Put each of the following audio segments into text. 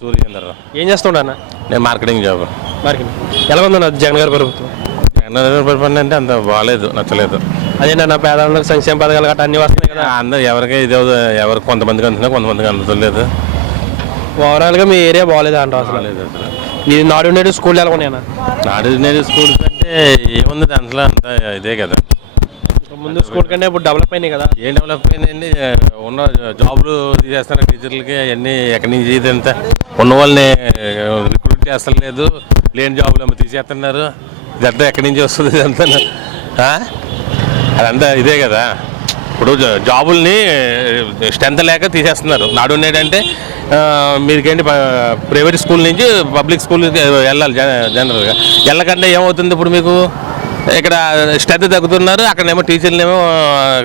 సూర్యచంద్ర ఏం చేస్తుండ అన్న? నేను మార్కెటింగ్ జాబ్. మరి ఎలా ఉందన్న జగన్ గారి ప్రభుత్వం జగన్ పరిపాలన అంటే అంత బాగాలేదు నచ్చలేదు. అదేంటన్న పేదవాళ్ళకి సంక్షేమ పథకాలు గట్రా అన్ని వస్తున్నాయి కదా. అందరు ఎవరికి ఇది ఎవరికి కొంతమందికి అందుతున్నా కొంతమందికి అందుతలేదు ఓవరాల్గా మీ ఏరియా బాగాలేదు అంటారు అసలు? అసలు. ఇది నాడు నేడు స్కూల్ ఎలా ఉన్నాయన్న? నాడు నేడు స్కూల్స్ అంటే ఏముంది దాంట్లో అంత ఇదే కదా. ముందు స్కూల్ కంటే ఇప్పుడు డెవలప్ అయినాయి కదా. ఏం డెవలప్ అయిందండి ఉన్న జాబ్లు తీసేస్తున్నారు టీచర్లకి అవన్నీ ఎక్కడి నుంచి ఇదంతా ఉన్న వాళ్ళని రిక్రూట్ చేస్తలేదు. లేని జాబులు ఏమో తీసేస్తున్నారు. ఇదంతా ఎక్కడి నుంచి వస్తుంది ఇదంతా? అదంతా ఇదే కదా. ఇప్పుడు జాబుల్ని స్ట్రెంత్ లేక తీసేస్తున్నారు. నాడు నేడంటే మీకేంటి ప్రైవేట్ స్కూల్ నుంచి పబ్లిక్ స్కూల్కి వెళ్ళాలి జన- జనరల్గా. వెళ్ళకంటే ఏమవుతుంది ఇప్పుడు మీకు? ఇక్కడ స్ట్రెంత్ తగ్గుతున్నారు. అక్కడేమో టీచర్లు ఏమో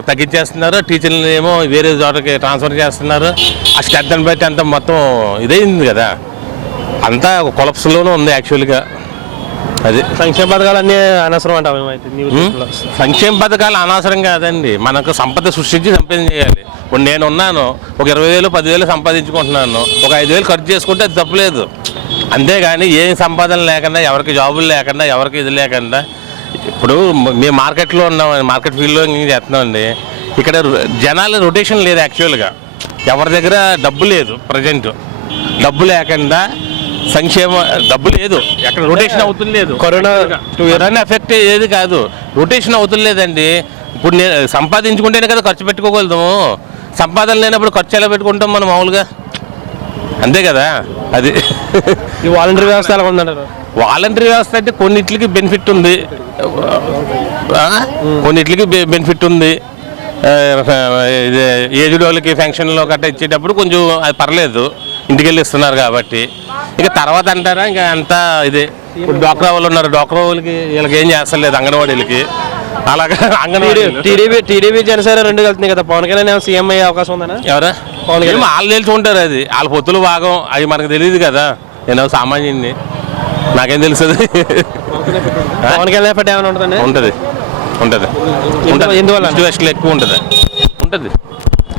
తగ్గించేస్తున్నారు. టీచర్లు ఏమో వేరే చోటకి ట్రాన్స్ఫర్ చేస్తున్నారు. ఆ స్ట్రెంత్ని బట్టి అంతా మొత్తం ఇదైంది కదా. అంతా కొలప్స్లోనే ఉంది యాక్చువల్గా. అది సంక్షేమ పథకాలు అన్ని అనవసరం ఉద్దేశంలో. సంక్షేమ పథకాలు అనవసరం కాదండి. మనకు సంపద సృష్టించి సంపద చేయాలి. ఇప్పుడు నేను ఉన్నాను. ఒక ఇరవై వేలు పదివేలు సంపాదించుకుంటున్నాను. ఒక ఐదు వేలు ఖర్చు చేసుకుంటే అది తప్పలేదు. అంతేగాని ఏం సంపాదన లేకుండా ఎవరికి జాబులు లేకుండా ఎవరికి ఇది లేకుండా ఇప్పుడు మేము మార్కెట్లో ఉన్నాం మార్కెట్ ఫీల్డ్లో ఇంక చేస్తున్నామండి. ఇక్కడ జనాల రొటేషన్ లేదు యాక్చువల్గా. ఎవరి దగ్గర డబ్బు లేదు ప్రజెంట్. డబ్బు లేకుండా సంక్షేమ డబ్బు లేదు. ఎక్కడ రొటేషన్ అవుతుంది లేదు. కరోనా అని ఎఫెక్ట్ ఏది కాదు. రొటేషన్ అవుతులేదండి ఇప్పుడు నేను సంపాదించుకుంటేనే కదా ఖర్చు పెట్టుకోగలుగుతాము. సంపాదన లేనప్పుడు ఖర్చు ఎలా పెట్టుకుంటాం మనం మామూలుగా? అంతే కదా? అది ఈ వాలంటీర్ వ్యవస్థ ఎలా ఉందంటారు? వాలంటరీ వ్యవస్థ అంటే కొన్నిట్లకి బెనిఫిట్ ఉంది? కొన్నిట్లకి బెనిఫిట్ ఉంది. ఏజ్డ్ వాళ్ళకి ఫంక్షన్లో గట్రా ఇచ్చేటప్పుడు కొంచెం అది పర్లేదు. ఇంటికి వెళ్ళి ఇస్తున్నారు కాబట్టి. ఇక తర్వాత అంటారా? ఇంకా అంతా ఇదే. ఇప్పుడు డాక్టర్ వాళ్ళు ఉన్నారు. డాక్టర్ వాళ్ళకి వీళ్ళకి ఏం చేస్తలేదు అంగన్వాడీలకి. అలాగా అంగన్వాడీ టీడీపీ టీడీపీ జనసేన రెండు వెళ్తున్నాయి కదా. పవన్ కళ్యాణ్ సీఎం అయ్యే అవకాశం ఉందనా ఎవరా? పవన్ కళ్యాణ్. వాళ్ళు తెలుసుకుంటారు అది. వాళ్ళ పొత్తులు భాగం. అవి మనకు తెలియదు కదా. నేను సామాన్యుడిని. నాకేం తెలుస్తుంది పవన్ కళ్యాణ్ ఎఫెక్ట్ ఏమైనా ఉంటుందండి ఉంటుంది. ఉంటుంది. ఎందు- ఎందువల్ల? ఈస్ట్ వెస్ట్లో ఎక్కువ ఉంటుంది. ఉంటుంది.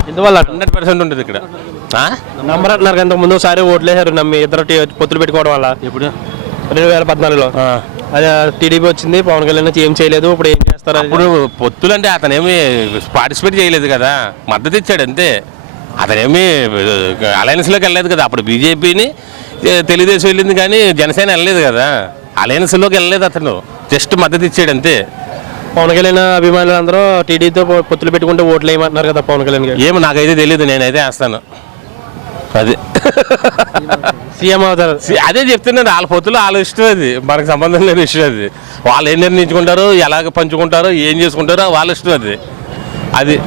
ఎందువల్ల? హండ్రెడ్ పర్సెంట్ ఉంటుంది ఇక్కడ. ఆ? నంబర్ అంటున్నారు కదా ముందు ఒకసారి ఓట్లేసారు నమ్మి ఇద్దరు పొత్తులు పెట్టుకోవడం వల్ల. ఎప్పుడు? రెండు వేల పద్నాలుగులో. అదే టీడీపీ వచ్చింది పవన్ కళ్యాణ్ ఏం చేయలేదు ఇప్పుడు ఏం చేస్తారు అది? అప్పుడు పొత్తులు అంటే అతనేమి పార్టిసిపేట్ చేయలేదు కదా మద్దతు ఇచ్చాడు అంతే. అతనేమి అలయన్స్లోకి వెళ్ళలేదు కదా అప్పుడు బీజేపీని తెలుగుదేశం వెళ్ళింది కానీ జనసేన వెళ్ళలేదు కదా. అలయన్స్లోకి వెళ్ళలేదు అతను జస్ట్ మద్దతు ఇచ్చాడు అంతే. పవన్ కళ్యాణ్ అభిమానులు అందరూ టీడీతో పొత్తులు పెట్టుకుంటే ఓట్లు వేయమంటున్నారు కదా పవన్ కళ్యాణ్ గారు. ఏమో నాకైతే తెలియదు నేనైతే వేస్తాను. అది. సీఎం అవుతారు. అదే చెప్తున్నాను వాళ్ళ పొత్తులు వాళ్ళ ఇష్టం అది. మనకు సంబంధం లేని విషయం అది. వాళ్ళు ఏం నిర్ణయించుకుంటారో ఎలాగ పంచుకుంటారో ఏం చేసుకుంటారో వాళ్ళ ఇష్టం అది. అది.